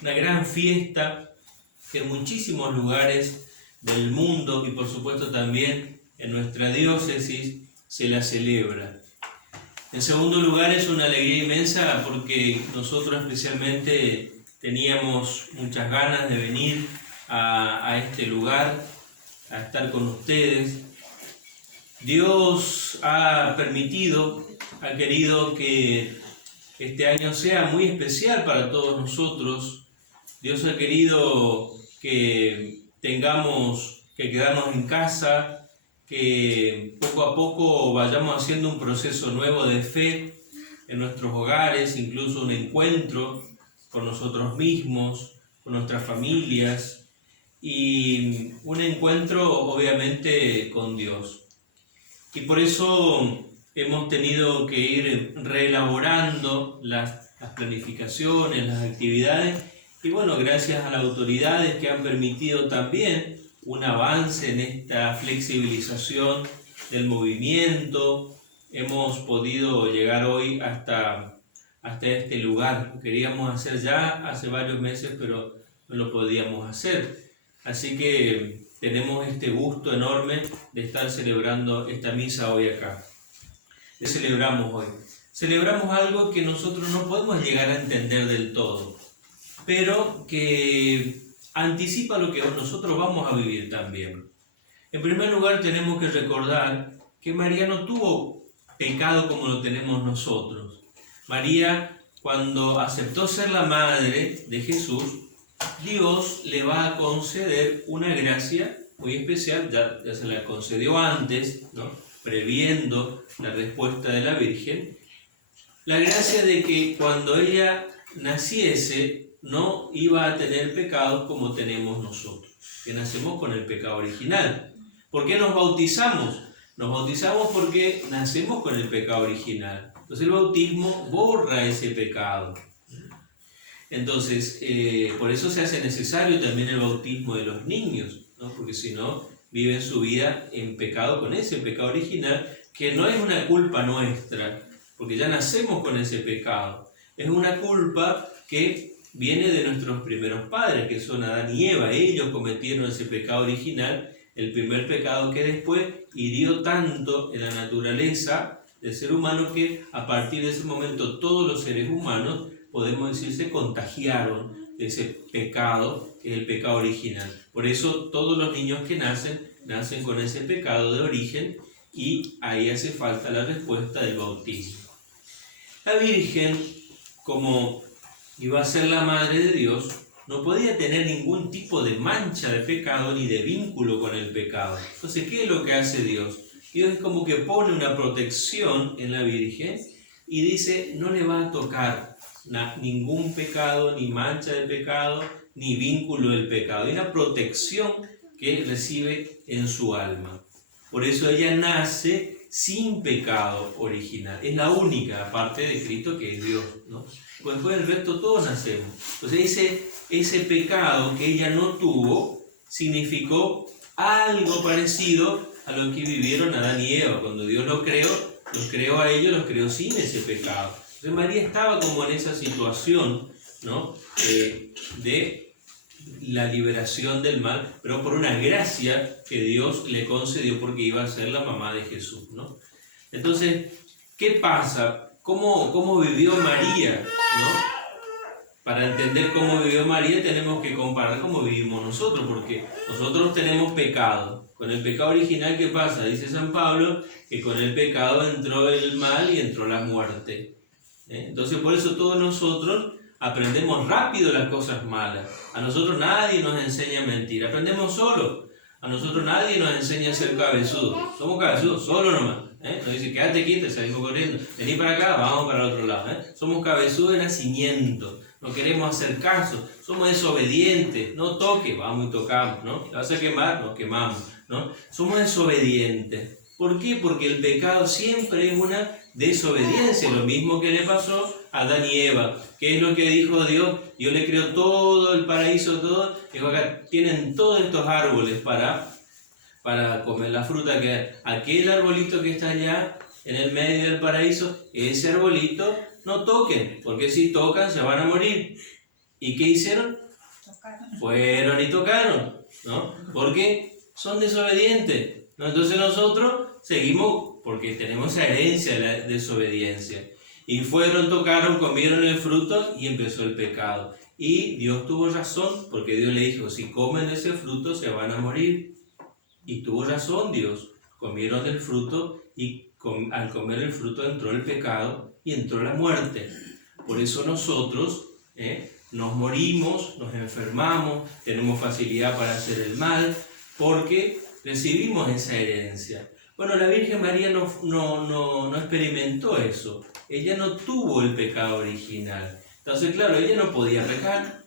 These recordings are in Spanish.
una gran fiesta que en muchísimos lugares del mundo y por supuesto también en nuestra diócesis se la celebra. En segundo lugar, es una alegría inmensa porque nosotros especialmente teníamos muchas ganas de venir a este lugar, a estar con ustedes. Dios ha querido que este año sea muy especial para todos nosotros. Dios ha querido que tengamos que quedarnos en casa, que poco a poco vayamos haciendo un proceso nuevo de fe en nuestros hogares, incluso un encuentro con nosotros mismos, con nuestras familias y un encuentro obviamente con Dios. Y por eso hemos tenido que ir reelaborando las planificaciones, las actividades, y bueno, gracias a las autoridades que han permitido también un avance en esta flexibilización del movimiento, hemos podido llegar hoy hasta este lugar. Lo queríamos hacer ya hace varios meses, pero no lo podíamos hacer. Así que tenemos este gusto enorme de estar celebrando esta misa hoy acá. ¿Qué celebramos hoy? Celebramos algo que nosotros no podemos llegar a entender del todo, pero que anticipa lo que nosotros vamos a vivir también. En primer lugar, tenemos que recordar que María no tuvo pecado como lo tenemos nosotros. María, cuando aceptó ser la madre de Jesús, Dios le va a conceder una gracia muy especial, ya se la concedió antes, ¿no? Previendo la respuesta de la Virgen, la gracia de que cuando ella naciese no iba a tener pecado como tenemos nosotros, que nacemos con el pecado original. ¿Por qué nos bautizamos? Nos bautizamos porque nacemos con el pecado original. Entonces el bautismo borra ese pecado. Entonces, por eso se hace necesario también el bautismo de los niños, ¿no? Porque si no, viven su vida en pecado con ese pecado original, que no es una culpa nuestra, porque ya nacemos con ese pecado. Es una culpa que viene de nuestros primeros padres, que son Adán y Eva. Ellos cometieron ese pecado original, el primer pecado que después hirió tanto en la naturaleza del ser humano que a partir de ese momento todos los seres humanos, podemos decir, se contagiaron de ese pecado, que es el pecado original. Por eso todos los niños que nacen con ese pecado de origen, y ahí hace falta la respuesta del bautismo. La Virgen, como iba a ser la Madre de Dios, no podía tener ningún tipo de mancha de pecado ni de vínculo con el pecado. Entonces, ¿qué es lo que hace Dios? Dios es como que pone una protección en la Virgen y dice, no le va a tocar ningún pecado, ni mancha de pecado, ni vínculo del pecado. Hay una protección que recibe en su alma. Por eso ella nace sin pecado original. Es la única, aparte de Cristo, que es Dios, ¿no? Pues después el resto todos nacemos. Entonces ese pecado que ella no tuvo significó algo parecido a lo que vivieron Adán y Eva. Cuando Dios los creó a ellos, los creó sin ese pecado. Entonces María estaba como en esa situación, ¿no? De la liberación del mal, pero por una gracia que Dios le concedió porque iba a ser la mamá de Jesús, ¿no? Entonces, ¿qué pasa? ¿Cómo vivió María, ¿no? Para entender cómo vivió María tenemos que comparar cómo vivimos nosotros, porque nosotros tenemos pecado. Con el pecado original, ¿qué pasa? Dice San Pablo que con el pecado entró el mal y entró la muerte. Entonces, por eso todos nosotros aprendemos rápido las cosas malas. A nosotros nadie nos enseña a mentir, aprendemos solo. A nosotros nadie nos enseña a ser cabezudos. Somos cabezudos solo nomás. Nos dice, quédate quieto, salimos corriendo. Vení para acá, vamos para el otro lado. Somos cabezudos de nacimiento. No queremos hacer caso. Somos desobedientes. No toques, vamos y tocamos, ¿no? ¿Te vas a quemar? Nos quemamos, ¿no? Somos desobedientes. ¿Por qué? Porque el pecado siempre es una desobediencia. Lo mismo que le pasó a Adán y Eva. ¿Qué es lo que dijo Dios? Dios le creó todo el paraíso, todo. Dijo, acá tienen todos estos árboles para comer la fruta. Que aquel arbolito que está allá en el medio del paraíso, ese arbolito no toquen, porque si tocan se van a morir. ¿Y qué hicieron? Tocaron. Fueron y tocaron, ¿no? Porque son desobedientes, ¿no? Entonces nosotros seguimos porque tenemos esa herencia de la desobediencia. Y fueron, tocaron, comieron el fruto y empezó el pecado. Y Dios tuvo razón, porque Dios le dijo, si comen ese fruto se van a morir. Y tuvo razón Dios, comieron del fruto y al comer el fruto entró el pecado y entró la muerte. Por eso nosotros nos morimos, nos enfermamos, tenemos facilidad para hacer el mal, porque recibimos esa herencia. Bueno, la Virgen María no experimentó eso. Ella no tuvo el pecado original. Entonces, claro, ella no podía pecar.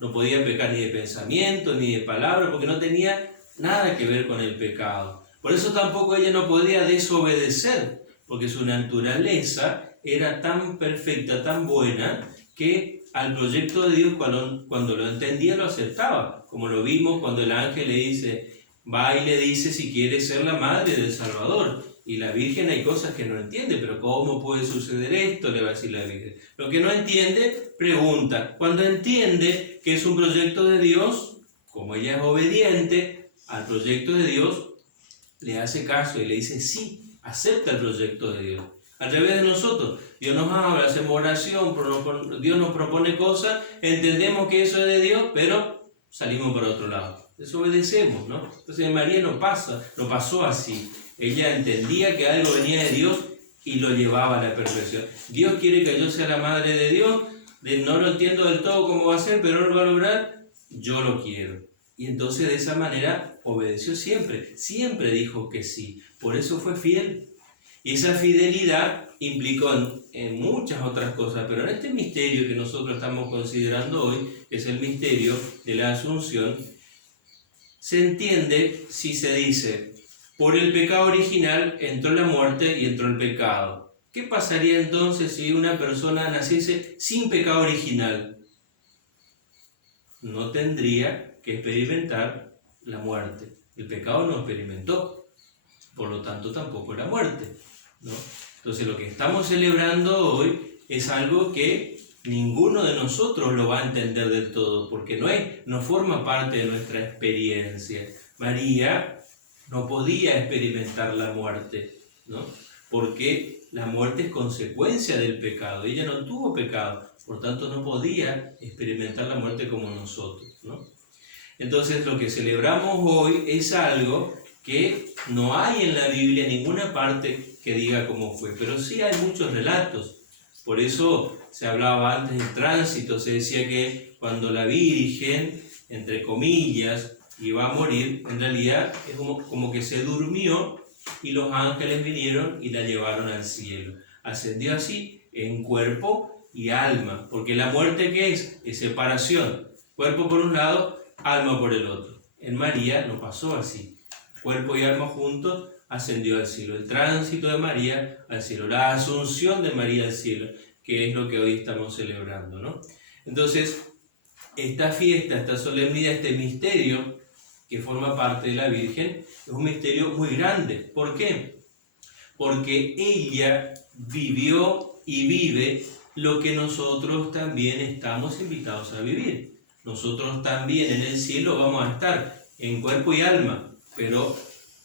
No podía pecar ni de pensamiento, ni de palabra, porque no tenía nada que ver con el pecado. Por eso tampoco ella no podía desobedecer, porque su naturaleza era tan perfecta, tan buena, que al proyecto de Dios, cuando lo entendía, lo aceptaba. Como lo vimos cuando el ángel le dice, va y le dice si quiere ser la madre del Salvador. Y la Virgen hay cosas que no entiende, pero ¿cómo puede suceder esto? Le va a decir la Virgen. Lo que no entiende, pregunta. Cuando entiende que es un proyecto de Dios, como ella es obediente al proyecto de Dios, le hace caso y le dice sí, acepta el proyecto de Dios. A través de nosotros, Dios nos habla, hacemos oración, Dios nos propone cosas, entendemos que eso es de Dios, pero salimos por otro lado. Desobedecemos, ¿no? Entonces María no pasó así. Ella entendía que algo venía de Dios y lo llevaba a la perfección. Dios quiere que yo sea la madre de Dios, no lo entiendo del todo cómo va a ser, pero lo va a lograr, yo lo quiero. Y entonces de esa manera obedeció siempre, siempre dijo que sí, por eso fue fiel. Y esa fidelidad implicó en muchas otras cosas, pero en este misterio que nosotros estamos considerando hoy, que es el misterio de la Asunción, se entiende si se dice, por el pecado original entró la muerte y entró el pecado. ¿Qué pasaría entonces si una persona naciese sin pecado original? No tendría que experimentar la muerte. El pecado no experimentó, por lo tanto tampoco la muerte, ¿no? Entonces lo que estamos celebrando hoy es algo que ninguno de nosotros lo va a entender del todo, porque no forma parte de nuestra experiencia. María no podía experimentar la muerte, ¿no? Porque la muerte es consecuencia del pecado. Ella no tuvo pecado, por tanto no podía experimentar la muerte como nosotros, ¿no? Entonces lo que celebramos hoy es algo que no hay en la Biblia ninguna parte que diga cómo fue, pero sí hay muchos relatos. Por eso se hablaba antes del tránsito, se decía que cuando la Virgen, entre comillas, iba a morir, en realidad es como que se durmió y los ángeles vinieron y la llevaron al cielo. Ascendió así en cuerpo y alma, porque la muerte, ¿qué es? Es separación, cuerpo por un lado, alma por el otro. En María no pasó así, cuerpo y alma juntos, ascendió al cielo. El tránsito de María al cielo, la asunción de María al cielo, que es lo que hoy estamos celebrando, ¿no? Entonces, esta fiesta, esta solemnidad, este misterio que forma parte de la Virgen, es un misterio muy grande. ¿Por qué? Porque ella vivió y vive lo que nosotros también estamos invitados a vivir. Nosotros también en el cielo vamos a estar en cuerpo y alma, pero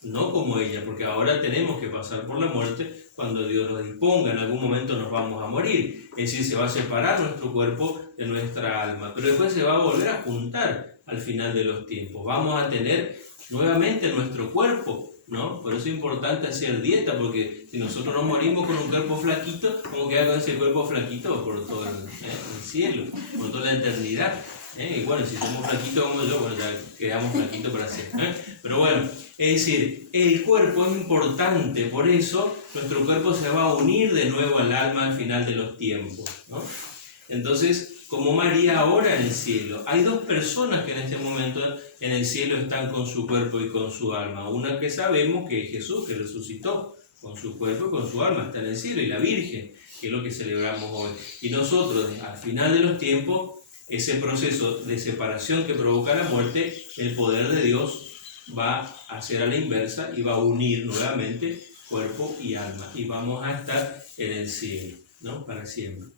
no como ella, porque ahora tenemos que pasar por la muerte cuando Dios lo disponga. En algún momento nos vamos a morir, es decir, se va a separar nuestro cuerpo de nuestra alma, pero después se va a volver a juntar al final de los tiempos. Vamos a tener nuevamente nuestro cuerpo, ¿no? Por eso es importante hacer dieta, porque si nosotros nos morimos con un cuerpo flaquito, ¿cómo queda con ese cuerpo flaquito? Por todo el cielo, por toda la eternidad. Y bueno, si somos flaquitos como yo, bueno, ya quedamos flaquitos para siempre. Pero bueno, es decir, el cuerpo es importante, por eso nuestro cuerpo se va a unir de nuevo al alma al final de los tiempos, ¿no? Entonces, como María ahora en el cielo, hay dos personas que en este momento en el cielo están con su cuerpo y con su alma. Una que sabemos que es Jesús, que resucitó con su cuerpo y con su alma, está en el cielo, y la Virgen, que es lo que celebramos hoy. Y nosotros, al final de los tiempos, ese proceso de separación que provoca la muerte, el poder de Dios va a hacer a la inversa y va a unir nuevamente cuerpo y alma. Y vamos a estar en el cielo, ¿no? Para siempre.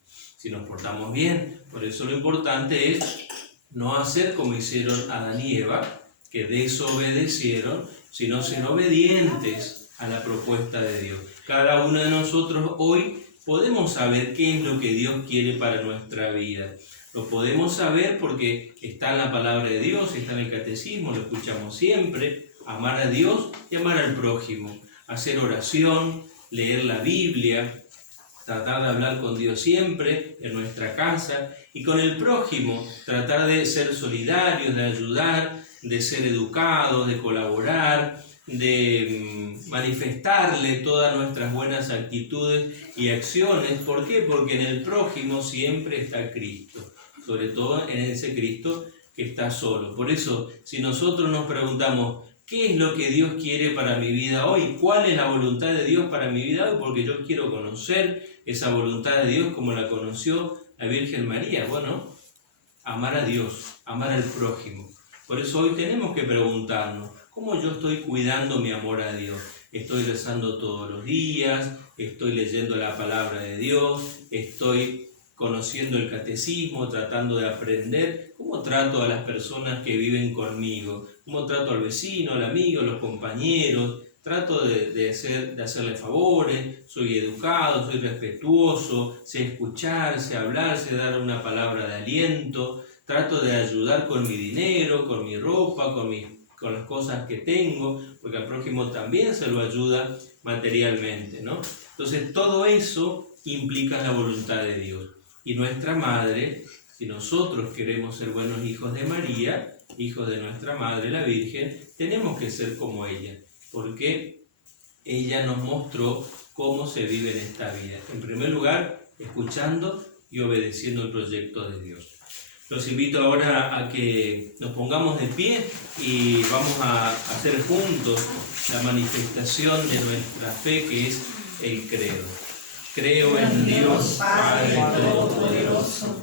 si nos portamos bien. Por eso lo importante es no hacer como hicieron Adán y Eva, que desobedecieron, sino ser obedientes a la propuesta de Dios. Cada uno de nosotros hoy podemos saber qué es lo que Dios quiere para nuestra vida. Lo podemos saber porque está en la palabra de Dios, está en el catecismo, lo escuchamos siempre. Amar a Dios y amar al prójimo. Hacer oración, leer la Biblia, tratar de hablar con Dios siempre en nuestra casa, y con el prójimo tratar de ser solidarios, de ayudar, de ser educados, de colaborar, de manifestarle todas nuestras buenas actitudes y acciones. ¿Por qué? Porque en el prójimo siempre está Cristo, sobre todo en ese Cristo que está solo. Por eso, si nosotros nos preguntamos, ¿qué es lo que Dios quiere para mi vida hoy? ¿Cuál es la voluntad de Dios para mi vida hoy? Porque yo quiero conocer esa voluntad de Dios como la conoció la Virgen María. Bueno, amar a Dios, amar al prójimo. Por eso hoy tenemos que preguntarnos, ¿cómo yo estoy cuidando mi amor a Dios? Estoy rezando todos los días, estoy leyendo la palabra de Dios, estoy conociendo el catecismo, tratando de aprender. ¿Cómo trato a las personas que viven conmigo? ¿Cómo trato al vecino, al amigo, a los compañeros? Trato de hacerle favores, soy educado, soy respetuoso, sé escuchar, sé hablar, sé dar una palabra de aliento. Trato de ayudar con mi dinero, con mi ropa, con las cosas que tengo, porque al prójimo también se lo ayuda materialmente, ¿no? Entonces todo eso implica la voluntad de Dios. Y nuestra madre, si nosotros queremos ser buenos hijos de María, hijos de nuestra madre, la Virgen, tenemos que ser como ella, porque ella nos mostró cómo se vive en esta vida. En primer lugar, escuchando y obedeciendo el proyecto de Dios. Los invito ahora a que nos pongamos de pie y vamos a hacer juntos la manifestación de nuestra fe, que es el credo. Creo en Dios, Padre Todopoderoso,